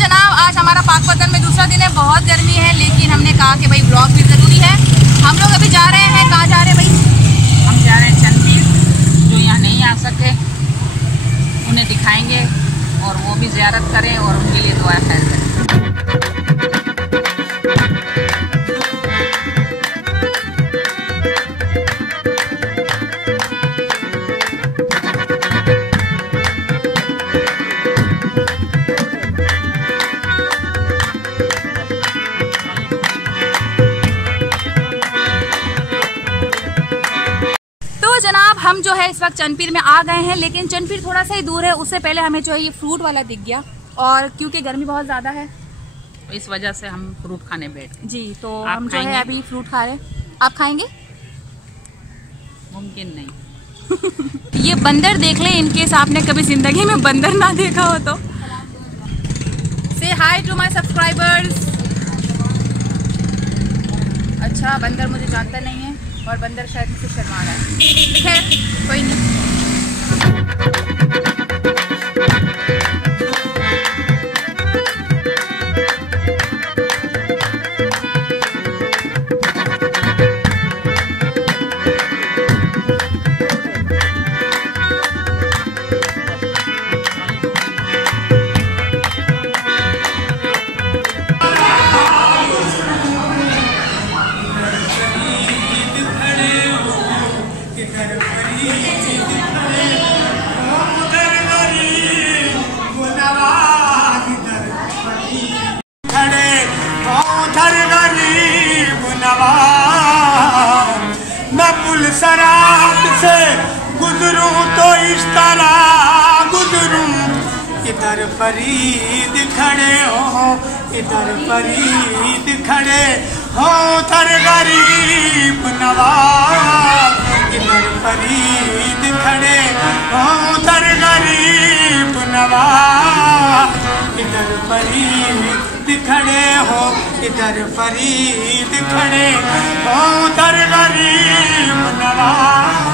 जनाब आज हमारा पाकपतन में दूसरा दिन है, बहुत गर्मी है, लेकिन हमने कहा कि भाई ब्लॉग भी ज़रूरी है। हम लोग अभी जा रहे हैं, कहाँ जा रहे हैं भाई? हम जा रहे हैं चनपीर, जो यहाँ नहीं आ सके उन्हें दिखाएंगे और वो भी ज़ियारत करें और उनके लिए दुआ खैर करें। जनाब हम जो है इस वक्त चनपीर में आ गए हैं, लेकिन चनपीर थोड़ा सा ही दूर है। उससे पहले हमें जो है ये फ्रूट वाला दिख गया, और क्योंकि गर्मी बहुत ज़्यादा है इस वजह से हम फ्रूट खाने बैठ गए। जी, तो हम जो है अभी फ्रूट खा रहे हैं। आप खाएंगे? मुमकिन नहीं। ये बंदर देख लें, इनकेस आपने कभी जिंदगी में बंदर ना देखा हो तो। से हाय टू माय सब्सक्राइबर्स। अच्छा, बंदर मुझे जानता नहीं है और बंदर शायद मुझसे शर्मा रहा है। खैर कोई नहीं। सरात से गुजरूं तो इस तरह गुजरूं, इधर फरीद खड़े हो, इधर फरीद खड़े हो, उधर गरीब नवाज, इधर फरीद खड़े हो, उधर गरीब नवाज, इधर फरीद खड़े हो, इधर फरीद खड़े हो, उधर गरीब नवाज।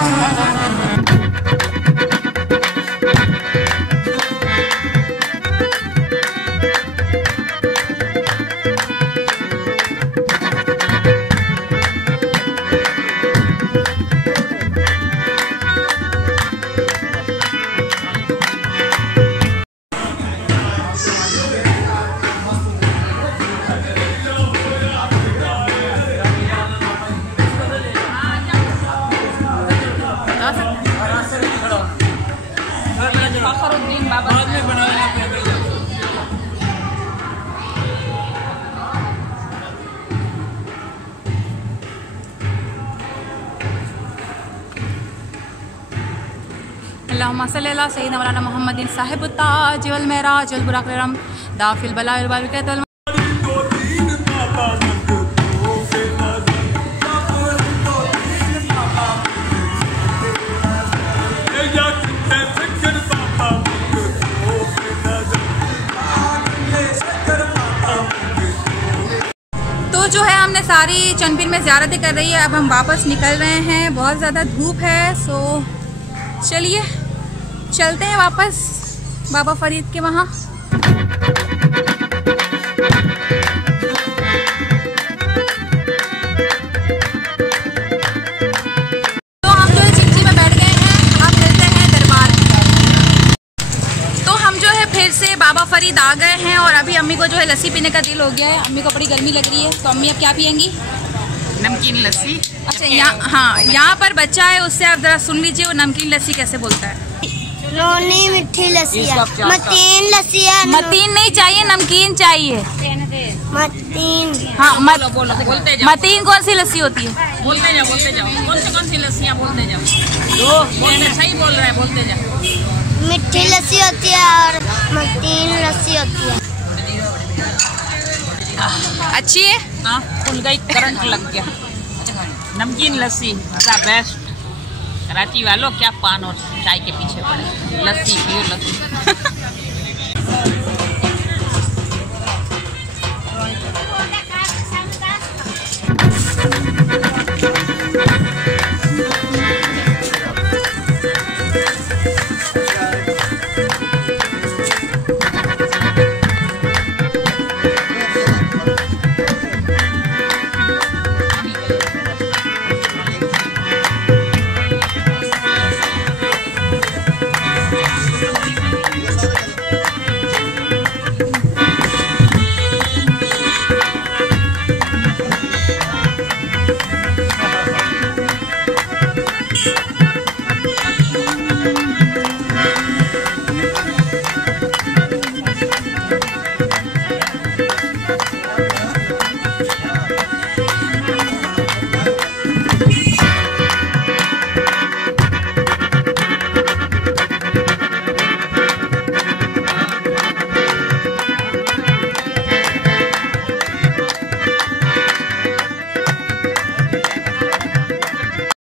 अल्लाहुम्मा सल्ली अला सय्यिदना मौलाना मुहम्मदिन साहिब ताज वल मेराज वल बुराक रम दाफिल बला वल बरकत। तो जो है हमने सारी चनपीर में ज़ियारतें कर रही है। अब हम वापस निकल रहे हैं, बहुत ज़्यादा धूप है, सो चलिए चलते हैं वापस बाबा फरीद के वहाँ। तो हम जो है चिंची में बैठ गए हैं, अब चलते हैं दरबार। तो हम जो है फिर से बाबा फरीद आ गए हैं, और अभी अम्मी को जो है लस्सी पीने का दिल हो गया है। अम्मी को बड़ी गर्मी लग रही है, तो अम्मी अब क्या पियेंगी? नमकीन लस्सी। अच्छा, यहाँ यहाँ पर बच्चा है, उससे आप जरा सुन लीजिए वो नमकीन लस्सी कैसे बोलता है। लोनी मिठी लस्सी है, मतीन लस्सी है। मतीन नहीं चाहिए, नमकीन चाहिए। मतीन। हाँ, बोलते जाओ। मतीन कौन सी लस्सी होती है? बोलते जाओ, बोलते जाओ। कौन सी लस्सियाँ बोलते जाओ। बोलते सही बोल रहा है, बोलते जाओ। मिठी लस्सी होती है और मतीन लस्सी होती है। अच्छी है। हाँ, खुल गई, करंट लग गया। नमकीन लस्सी द बेस्ट। कराची वालों क्या पान और चाय के पीछे पड़े, लस्सी पियो लस्सी।